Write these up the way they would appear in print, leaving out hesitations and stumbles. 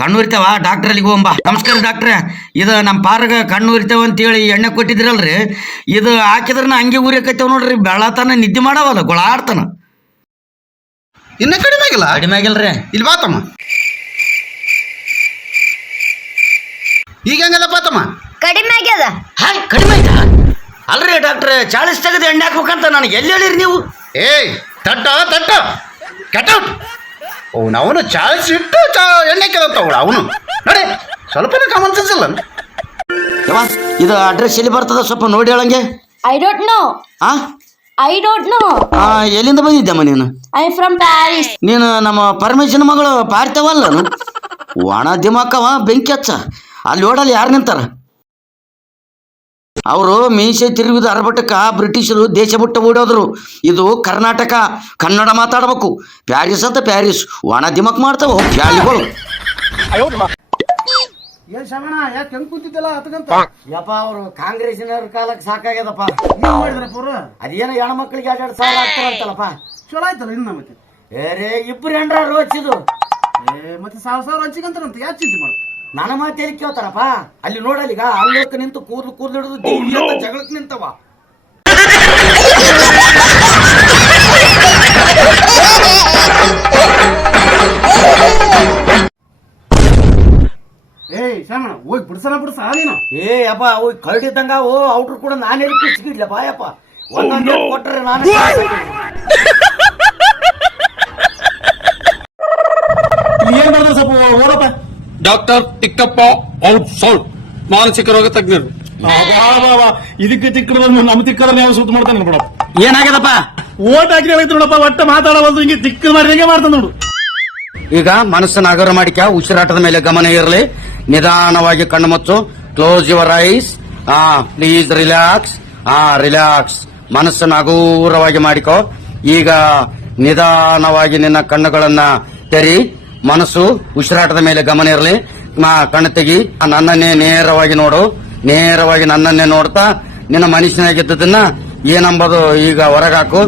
ಕಣ್ಣು ಉರಿತಾವ ಡಾಕ್ಟರ್ ಅಲ್ಲಿಗೆ ಹೋಗಂಬ. ನಮಸ್ಕಾರ ಡಾಕ್ಟ್ರೆ, ಇದು ನಮ್ಮ ಪಾರಗ ಕಣ್ಣು ಉರಿತಾವ ಅಂತೇಳಿ ಎಣ್ಣೆ ಕೊಟ್ಟಿದ್ರಲ್ರಿ, ಇದು ಹಾಕಿದ್ರನ ಹಂಗೆ ಉರಿಯಕೈತವ ನೋಡ್ರಿ. ಬೆಳತನ ನಿದ್ದೆ ಮಾಡವಲ್ಲ, ಗೊಳಾಡ್ತಾನ. ಇನ್ನ ಕಡಿಮೆ ಆಗಿಲ್ಲ? ಕಡಿಮೆ ಆಗಿಲ್ರಿ. ಇಲ್ಲಿ ಬಾತಮ್ಮ, ಈಗ ಹೆಂಗದಪ್ಪ ತಮ್ಮ? ಕಡಿಮೆ ಆಗ್ಯದ. ಹಾಯ್, ಕಡಿಮೆ ಆಯ್ತಾ? ಅಲ್ರಿ ಡಾಕ್ಟ್ರೆ, 40 ತೆಗೆದು ಎಣ್ಣೆ ಹಾಕ್ಬೇಕಂತ ನನಗೆ ಎಲ್ಲಿ ಹೇಳಿರಿ ನೀವು? ಏಯ್ ತಟ್ಟ ಕೆಟ್ಟೌಟ್. ಅವನು 40 ಇಟ್ಟು ಎಣ್ಣೆ ಕೇಳತ್ತವಳ ಅವನು. ನೋಡಿ ಸ್ವಲ್ಪ ಕಾಮನ್ ಸೆನ್ಸ್ ಇಲ್ಲ. ಇದು ಅಡ್ರೆಸ್ ಎಲ್ಲಿ ಬರ್ತದ ಸ್ವಲ್ಪ ನೋಡಿ ಹೇಳಂಗೆ. I don't know. ಎಲ್ಲಿಂದ ಬಂದಿದ್ದಮ್ಮ ನೀನು? I from Paris. ನೀನು ನಮ್ಮ ಪರಮೇಶನ ಮಗಳು ಪಾರ್ಥವಲ್ಲ? ಒಣ ದಿಮಾಕವ, ಬೆಂಕಿ ಹಚ್ಚ. ಅಲ್ಲಿ ಓಡಲ್ಲಿ ಯಾರು ನಿಂತಾರ? ಅವರು ಮೀಸೆ ತಿರುಗಿದ ಅರ್ಭಟಕ ಬ್ರಿಟಿಷರು ದೇಶ ಬಿಟ್ಟು ಓಡೋದ್ರು. ಇದು ಕರ್ನಾಟಕ, ಕನ್ನಡ ಮಾತಾಡ್ಬೇಕು. ಪ್ಯಾರಿಸ್ ಅಂತ ಪ್ಯಾರಿಸ್, ಒಣ ದಿಮಕ್ ಮಾಡ್ತಾವ ಪ್ಯಾಳಿಗಳು. ಏನ್ ಶ್ರವಣ, ಯಾಕೆ ಹೆಂಗ್ ಕುಂತಿದ್ದಲ್ಲ ಅದಕ್ಕಂತ? ಯಪ್ಪ, ಅವರು ಕಾಂಗ್ರೆಸ್ಸಿನವ್ರ ಕಾಲಕ್ಕೆ ಸಾಕಾಗ್ಯದಪ್ಪ. ಏನ್ ಮಾಡಿದ್ರಪ್ಪ ಅವ್ರು? ಅದೇನೋ ಹೆಣ್ಮಕ್ಳಿಗೆ 2,000 ಆಗ್ತಾರಂತಲ್ಲಪ್ಪ. ಚಲೋ ಆಯ್ತಲ್ಲ ಇನ್ನ ಮತ್ತೆ. ಬೇರೆ ಇಬ್ರು ಹೆಂಡ್ರು ಹಚ್ಚಿದ್ರು. ಮತ್ತೆ 1,000 ಹಂಚಿಗಂತಾರಂತ ಯಾಕೆ ಚಿಂತೆ ಮಾಡ್ತಾರೆ? ನನ್ನ ಮಾತೇಳಿ ಕೇಳ್ತಾರಪ್ಪ. ಅಲ್ಲಿ ನೋಡಲ್ಲೀಗ ಅಲ್ಲೋಕ ನಿಂತು ಕೂದಲು ಹಿಡಿದು ದಿವ್ಯ ಅಂತ ಜಗಳಕ್ಕೆ ನಿಂತವ. ಏಯ್ ಶ್ರವಣ, ಹೋಗಿ ಬಿಡ್ಸ ನೀನು. ಅಪ್ಪ ಹೋಗಿ ಕರಡಿದ್ದಂಗ ಔಟ್ರು ಕೂಡ ನಾನೇ ಸಿಗಿಡ್ಲ ಬಾಯಪ್ಪ. ಒಂದೊಂದು ಕೊಟ್ಟರೆ ನಾನು ಏನ್ ಬರ್ದ ಸ್ವಲ್ಪ ಓಡಪ್ಪ. ಡಾಕ್ಟರ್ ಟಿಕ್ಕಪ್ಪ ಔಟ್ ಸೌಟ್, ಮಾನಸಿಕ ರೋಗ ತಜ್ಞರು. ಇದಕ್ಕೆ ತಿಕ್ಕಡ ನಮ್ಮ ತಿಕ್ಕದ ಯಾವ ಸುತ್ತ ಮಾಡ್ತಾನೆ ಬಿಡಪ್ಪ. ಏನಾಗ್ಯದಪ್ಪ? ಓಟ್ ಹಾಕಿ ಹೇಳಿದ್ರು ನೋಡಪ್ಪ, ಒಟ್ಟ ಮಾತಾಡವಲ್ದು, ಹಿಂಗೆ ತಿಕ್ಕ ಮಾಡಿ ಹೆಂಗೆ ಮಾಡ್ತಾನ ನೋಡು. ಈಗ ಮನಸ್ಸನ್ನು ಹಗರ ಮಾಡಿಕ, ಉಸಿರಾಟದ ಮೇಲೆ ಗಮನ ಇರಲಿ. ನಿಧಾನವಾಗಿ ಕಣ್ಣು ಮುಚ್ಚು. Close your eyes. Please relax. Relax. ಮನಸ್ಸನ್ನು ಹಗೂರವಾಗಿ ಮಾಡಿಕೋ. ಈಗ ನಿಧಾನವಾಗಿ ನಿನ್ನ ಕಣ್ಣುಗಳನ್ನ ತೆರಿ. ಮನಸ್ಸು ಉಸಿರಾಟದ ಮೇಲೆ ಗಮನ ಇರಲಿ. ಕಣ್ಣು ತೆಗಿ. ನನ್ನನ್ನೇ ನೇರವಾಗಿ ನೋಡು. ನೇರವಾಗಿ ನನ್ನನ್ನೇ ನೋಡ್ತಾ ನಿನ್ನ ಮನುಷ್ಯನಾಗಿದ್ದದನ್ನ ಏನಂಬುದು ಈಗ ಹೊರಗಾಕು.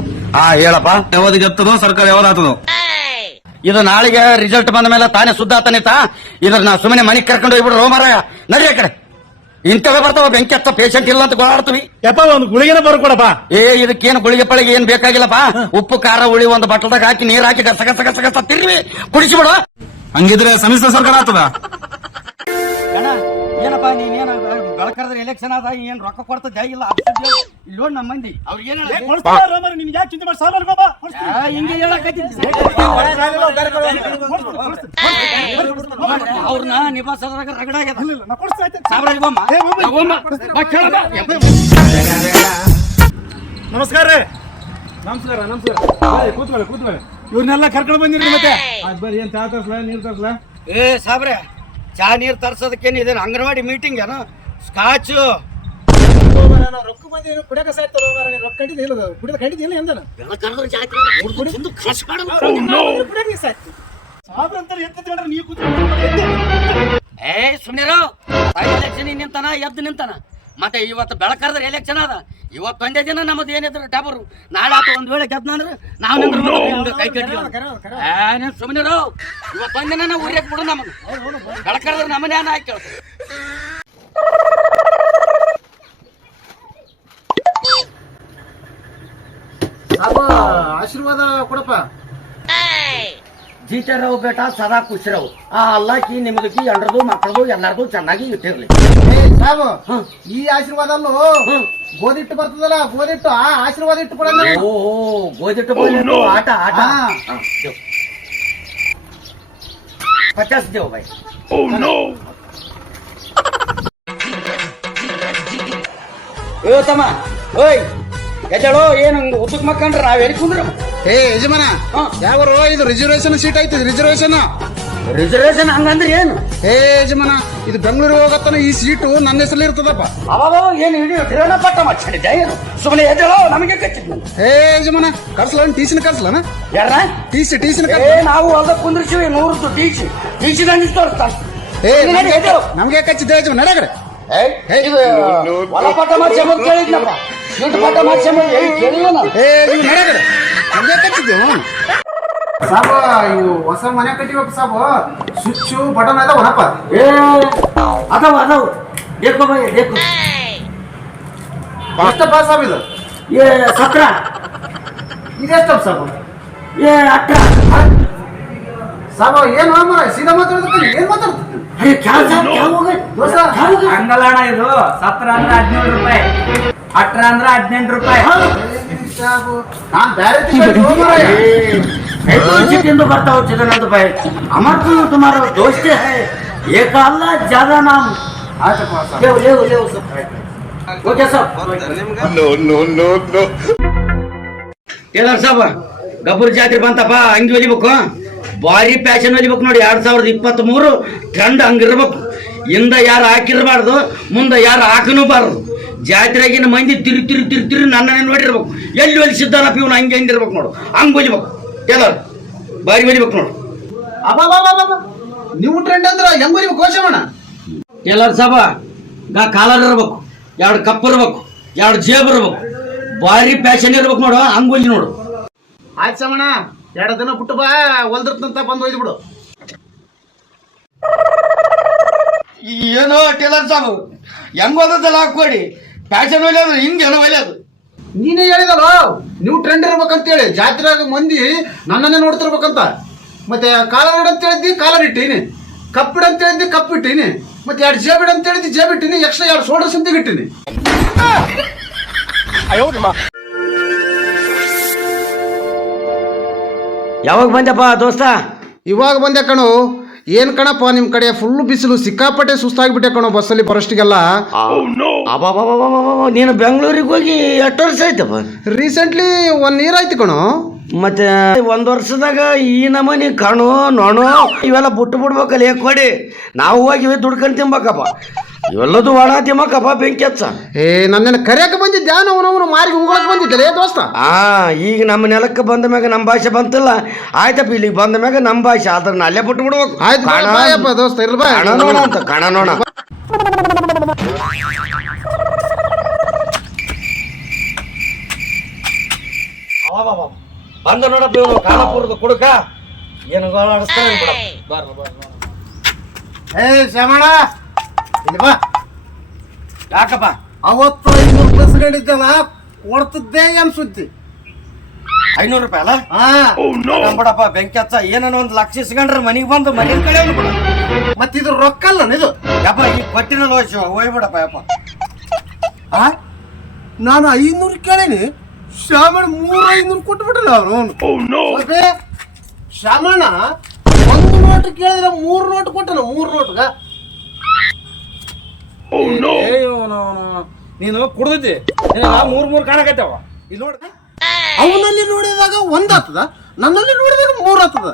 ಹೇಳಪ್ಪ. ಯಾವಾಗ ಎತ್ತದೋ ಸರ್ಕಾರ ಯಾವಾಗ ಆತದೋ? ಇದು ನಾಳೆಗೆ ರಿಸಲ್ಟ್ ಬಂದ ಮೇಲೆ ತಾನೇ ಸುದ್ದ ಆತನಿತ. ಇದ್ರ ನಾ ಸುಮ್ಮನೆ ಮನೆಗೆ ಕರ್ಕೊಂಡು ಹೋಗ್ಬಿಡ್ರು ಮಾರಾಯ. ನಡಿ ಆ ಕಡೆ. ಇಂಥವೇ ಬರ್ತಾವ, ಬೆಂಕಿ ಹತ್ತ ಪೇಷಂಟ್ ಇಲ್ಲ ಅಂತ ಗೋಳಾಡ್ತೀವಿ. ಯಪ್ಪ ಒಂದು ಗುಳಿಗೆನ ಬರ್ಕೊಡಪ್ಪ. ಇದಕ್ಕೇನು ಗುಳಿಗೆ ಪಳಿಗೆ ಏನ್ ಬೇಕಾಗಿಲ್ಲಪ್ಪ. ಉಪ್ಪು ಖಾರ ಹುಳಿ ಒಂದು ಬಟ್ಟದಾಗ ಹಾಕಿ ನೀರ್ ಹಾಕಿ ಗಸ ಗಸ ಗಸ ಗಸ ತಿರ್ವಿ ಕುಡಿಸಿಬಿಡು. ಹಂಗಿದ್ರೆ ಸಮ್ಮಿಶ್ರ ಸರ್ಕಾರ ಆತದ. ಏನಪ್ಪ ನೀನೇನ ಬೆಳಕರ್ದ್ರೆ ಎಲೆಕ್ಷನ್ ಆದ ಏನ್ ರೊಕ್ಕ ಕೊಡ್ತದ ಇಲ್ಲ ಇಲ್ಲಿ ನೋಡಿ ನಮ್ಮ ಮಂದಿ ಅವ್ರಿಗೆ ನಿನ್ ಯಾಕೆ ಚಿಂತೆ ಮಾಡಿ ಸಾಲ ಹಿಂಗೆ ಅವ್ರನ್ನ ನಿಭಾಯಿಸೋದ್ರಾಗ ರಗಡಾಗ್ಯದ. ನಮಸ್ಕಾರ ರೀ. ನಮಸ್ಕಾರ ಕೂತ್ಕೊಳ್ಳಿ. ಇವ್ರನ್ನೆಲ್ಲ ಕರ್ಕೊಂಡು ಬಂದಿರಿ ಮತ್ತೆ. ಬರ್ರಿ, ಏನ್ ಚಾ ತರ್ಸ್ಲಾ ನೀರ್ ತರ್ಸ್ಲಾ? ಸಾಬ್ರೆ, ಚಾ ನೀರ್ ತರ್ಸೋದಕ್ಕೇನು ಇದೇನು ಅಂಗನವಾಡಿ ಮೀಟಿಂಗ್ ಏನೋ? ಸ್ಕಾಚು ರೊಕ್ಕ ಬಂದಿ ಕುಡಿಯಕ ಸಾಯ್ತಾರ. ರೊಕ್ಕ ಕಂಡಿದ್ದಿಲ್ಲ, ಕುಡಿದ ಕಂಡಿದ್ದಿಲ್ಲ ಎಂದನ ಸುಮ್ನಿರು. ಎಲೆಕ್ಷನ್ ನಿಂತಾನ, ಎದ್ದು ನಿಂತಾನ. ಮತ್ತೆ ಇವತ್ತು ಬೆಳಕರ್ದ್ರೆ ಎಲೆಕ್ಷನ್ ಅದ. ಇವತ್ತೊಂದೇ ದಿನ ನಮ್ಮದು ಏನಿದ್ರು ಟ್ಯಾಬರು. ನಾಳೆ ಆತ ಒಂದ್ ವೇಳೆ ಗೆದ್ದ ಅಂದ್ರೆ ನಾವು ಕೈ ಕಟ್ಟಿ ಸುಮ್ನಿರು. ಇವತ್ತೊಂದಿನ ನಾವು ಊರಿಗೆ ಬಿಡು. ನಮಗೆ ಬೆಳಕರ್ದ್ರೆ ನಮ್ಮನೆ ಹಾಕಿ ಆಶೀರ್ವಾದ ಕೊಡಪ್ಪ. ಜೀತರಾವ್ ಬೇಟ ಸದಾ ಖುಷಿರಾವ್. ಅಲ್ಲಾಕಿ ನಿಮ್ದಕ್ಕಿ ಎಂಡ್ರದು ಮಕ್ಕಳದು ಎಲ್ಲಾರ್ದು ಚೆನ್ನಾಗಿ ಇಟ್ಟಿರ್ಲಿ. ಸಾಬು, ಈ ಆಶೀರ್ವಾದ ಅಲ್ಲೂ ಗೋಧಿಟ್ಟು ಬರ್ತದಲ್ಲ, ಗೋಧಿಟ್ಟು ಆ ಆಶೀರ್ವಾದ ಇಟ್ಟು ಕೊಡ. ಗೋಧಿಟ್ಟು ಆಟ ಆಟ 50 ದೇವ್ ಬಾಯ್. ತಮ್ಮ ಓಯ್ ಎದ್ದೇಳೋ. ಏನು ಉದ್ದಕ್ ಮಕ್ಕಂಡ್ರ ನಾವ್ ಎಲ್ಲಿ ಕುಂದ್ರ? ಯಜಮಾನ, ಯಾವ ಇದು ರಿಸರ್ವೇಶನ್ ಸೀಟ್ ಐತಿ. ರಿಸರ್ವೇಶನ್ ಹಂಗಂದ್ರೆ ಏನು? ಯಜಮಾನ, ಇದು ಬೆಂಗಳೂರಿಗೆ ಹೋಗತ್ತಾನ ಈ ಸೀಟು ನನ್ನ ಹೆಸರಲ್ಲಿ ಇರ್ತದಪ್ಪ. ಅವಾಗ ಏನು ಹಿಡಿಯೋ ಕಿರಣ ಪಟ್ಟ ಮಾಡಿದ್ದೆ ಏನು? ಸುಮ್ಮನೆ ಎದ್ದೇಳೋ, ನಮಗೆ ಕಚ್ಚಿದ್. ಯಜಮಾನ, ಕರ್ಸ್ಲ ಟೀಸಿನ ಕರ್ಸ್ಲನ? ಯಾರ ಟೀಸಿನ ನಾವು ಹೊಲ್ದ ಕುಂದ್ರಿಸಿವಿ 100 ಟೀಸಿ ದಂಡಿ ತೋರಿಸ್ತಾನೆ. ನಮ್ಗೆ ಕಚ್ಚಿದ್ದೆ ಯಜಮಾನ. ನಡಗಡೆ ಹೊಲ ಪಟ್ಟ ಮಾಡಿ ಕೇಳಿದ್ನಪ್ಪ. ಸೀಟ್ ಪಟ್ಟ ಮಾಡಿ ಕೇಳಿವ ನಾವು. ನಡಗಡೆ ನಮ್ಗೆ ಕಚ್ಚಿದ್ದೇವು. ಸಾಬ ಇವು ಹೊಸ ಮನೆ ಕಟ್ಟಿಬೇಕು ಸಾಬು ಸ್ವಿಚ್ಚು ಬಟನ್ ಅದಾವನಪ್ಪ. ಏ ಅದಾವ ದೇಖೋ ಭಾಯ್ ದೇಖೋ. ಎಷ್ಟಪ್ಪ ಸಾಬ್ ಇದು? ये 17 ಇದೆಷ್ಟಪ್ಪ ಸಾಬು? ये 18 ಸಾಬ ಏನು ಮರ ಸೀದಾ ಮಾತಾಡೋದಕ್ಕೆ ಏನ್ ಮಾತಾಡ್ತೀನಿ? अरे क्या साहब क्या हो गए ದೋಸ್ತ ಹಂಗಲ್ಲಣ್ಣ ಇದು 17 ಅಂದ್ರೆ 17 ರೂಪಾಯಿ 18 ಅಂದ್ರೆ 18 ರೂಪಾಯಿ. ಸಾಬು ನಾನ್ ಬೇರೆ ಮಾರಾಯ. तो करता हो चिदानंद भाई हमारे तो तुम्हारा दोस्त है एक अल्लाह ज्यादा नाम ಆಯ್ತಪ್ಪ ಸಾಬ್. ले सब ओके सब ಟೇಲರ್ ಸಾಬ ಗಬ್ಬರ್ ಜಾತ್ರೆ ಬಂತಪ್ಪ ಅಂಗಿ ಹೊಲಿಬೇಕು ಭಾರಿ ಫ್ಯಾಷನ್ ಹೊಲಿಬೇಕು ನೋಡಿ 2023 ಟ್ರೆಂಡ್ ಹಂಗಿರ್ಬೇಕು ಹಿಂದ ಯಾರು ಹಾಕಿರ್ಬಾರ್ದು ಮುಂದೆ ಯಾರು ಹಾಕನೂಬಾರ್ದು ಜಾತ್ರೆಗಿನ ಮಂದಿ ತಿರು ನನ್ನನ್ನೇ ನೋಡಿರ್ಬೇಕು ಎಲ್ಲಿ ಹೊಲಿಸಿದ್ದಾನಪ್ಪ ಇವನು ಹಂಗೆ ಹಂಗಿರ್ಬೇಕು ನೋಡು ಹಂಗೆ ಹೊಲಿಬೇಕು ಟೇಲರ್ ಭಾರಿ ಹೊಲಿಬೇಕು ನೋಡು ಅಬ್ಬಬ್ಬಬ್ಬಬ್ಬ. ನೀವು ಟ್ರೆಂಡ್ ಅಂದ್ರ ಹೆಂಗ್ ನೀವು ಕೋಶಮಣ? ಟೇಲರ್ ಸಾಬ ಕಾಲರ್ ಇರ್ಬೇಕು 2 ಕಪ್ ಇರ್ಬೇಕು 2 ಜೇಬ್ ಇರ್ಬೇಕು ಭಾರಿ ಫ್ಯಾಷನ್ ಇರ್ಬೇಕು ನೋಡು ಹಂಗೊಲಿ ನೋಡು. ಆಯ್ತು ಸಮಣ 2 ದಿನ ಬಿಟ್ಟು ಬಾ ಹೊಲ್ದಿರ್ತಂತ ಬಂದು ಒಯ್ದು ಬಿಡು. ಏನೋ ಟೇಲರ್ ಸಾಬು ಹೆಂಗ್ ಓದೋದಲ್ಲ ಹಾಕೊಡಿ ಫ್ಯಾಷನ್ ಒಯ್ಯೋದು ಹಿಂಗೇನೋ ಒಯ್ಯೋದು. ನೀನೇ ಹೇಳಿದಲ್ಲ ನೀವು ಟ್ರೆಂಡ್ ಇರ್ಬೇಕಂತೇಳಿ ಜಾತ್ರೆಯಾಗ ಮಂದಿ ನನ್ನನ್ನೇ ನೋಡ್ತಿರ್ಬೇಕಂತ. ಮತ್ತೆ ಕಾಲರ್ ಇಡ ಅಂತ ಹೇಳಿದ್ದಿ ಕಾಲರ್ ಇಟ್ಟೀನಿ, ಕಪ್ ಇಡ ಅಂತ ಹೇಳಿದ್ದಿ ಕಪ್ ಇಟ್ಟೀನಿ, ಮತ್ತೆ 2 ಜೇಬ್ ಇಡ ಅಂತ ಹೇಳಿದ್ದಿ ಜೇಬ್ ಇಟ್ಟೀನಿ, ಎಕ್ಸ್ಟ್ರಾ 2 ಶೋಲ್ಡರ್ ಸಂತಿಗೆ ಇಟ್ಟೀನಿ. ಯಾವಾಗ ಬಂದಪ್ಪ ದೋಸ್ತ? ಇವಾಗ ಬಂದೆ ಕಣೋ. ಏನ್ ಕಣಪ್ಪ ನಿಮ್ ಕಡೆ ಫುಲ್ ಬಿಸಿಲು ಸಿಕ್ಕಾಪಟ್ಟೆ ಸುಸ್ತಾಗ್ಬಿಟ್ಟೆ ಕಣೋ ಬಸ್ಸಲ್ಲಿ ಬರೋಷ್ಟಿಗೆಲ್ಲ. ನೀನು ಬೆಂಗಳೂರಿಗೆ ಹೋಗಿ ಎಷ್ಟು ವರ್ಷ ಆಯ್ತಪ್ಪ? ರೀಸೆಂಟ್ಲಿ 1 ಇಯರ್ ಆಯ್ತು ಕಣೋ. ಮತ್ತೆ 1 ವರ್ಷದಾಗ ಈ ನಮನಿ ಕಣು ನೋಣು ಇವೆಲ್ಲ ಬಿಡ್ಬೇಕಲ್ಲ ಕೊಡಿ ನಾವು ಹೋಗಿ ದುಡ್ಕೊಂಡು ತಿನ್ಬೇಕಪ್ಪ ಇವೆಲ್ಲದು ಒಣ ತಿಮ್ಮಕ್ಕಪ್ಪ ಬೆಂಕಿ ಹಚ್ಚ. ನನ್ನನ್ನು ಕರೆಯಕ್ಕೆ ಬಂದಿದ್ದೆ ಅವನವನು ಮಾರಿಗೆ ಉಗುಳಕ್ಕೆ ಬಂದಿದ್ದಲೇ ದೋಸ್ತ. ಈಗ ನಮ್ಮ ನೆಲಕ್ಕೆ ಬಂದ ಮ್ಯಾಗ ನಮ್ಮ ಭಾಷೆ ಬಂತಿಲ್ಲ ಆಯ್ತಪ್ಪ ಇಲ್ಲಿಗೆ ಬಂದ ಮ್ಯಾಗ ನಮ್ಮ ಭಾಷೆ ಅದನ್ನ ಅಲ್ಲೇ ಬಿಡ್ಬೇಕು. ಆಯ್ತು ಬಾಯಪ್ಪ ದೋಸ್ತ ಇರ್ಬಾ ಕಣ ನೋಣ ಅಂತ ಕಣ ನೋಣ. ಬಂದ ನೋಡಪ್ಪ ಇವನು ಕಾಲಪುರದ ಕುಡುಕ ಏನು ಗೋಳಾಡಿಸ್ತಾನೆ ಶ್ರಮಣ ಇಲ್ಲಿ ಬಾ. ಯಾಕಪ್ಪ ಅವತ್ತು 500 ಬಸ್ ಹೇಳಿದ್ದಲ್ಲ ಕೊಡ್ತಿದ್ದೆ ಏನ್ ಸುದ್ದಿ? 500 ರೂಪಾಯಿ ಅಲ್ಲ ಬಿಡಪ್ಪ ಬೆಂಕಿ ಹಚ್ಚ ಏನನ್ನ 1 ಲಕ್ಷ ಇಸ್ಕೊಂಡ್ರೆ ಮನೆಗೆ ಬಂದು ಮನೆ ಕಡೆ ಬಿಡ. ಮತ್ತೆ ಇದು ರೊಕ್ಕ ಅಲ್ಲ ಇದು ಯಪ್ಪ ಈಗ ಕೊಟ್ಟಿನ ಹೋಗ್ಬಿಡಪ್ಪ ಯಪ್ಪ. ನಾನು 500 ಕೇಳೀನಿ, ಶ್ರಾವಣ 300 ಕೊಟ್ಬಿಟ್ಟಲ್ಲ ಅವನು. ಶ್ರಾವಣ 1 ನೋಟ್ ಕೇಳಿದ್ರೆ 3 ನೋಟ್ ಕೊಟ್ಟನ 3 ನೋಟ್ಗ. ನೀನು ಕುಡ್ದಿದ್ದಿ 3 ಕಾಣಕತ್ತಾವ ಇಲ್ಲಿ ನೋಡ. ಅವನಲ್ಲಿ ನೋಡಿದಾಗ 1 ಆಗ್ತದ, ನನ್ನಲ್ಲಿ ನೋಡಿದಾಗ 3 ಆಗ್ತದ.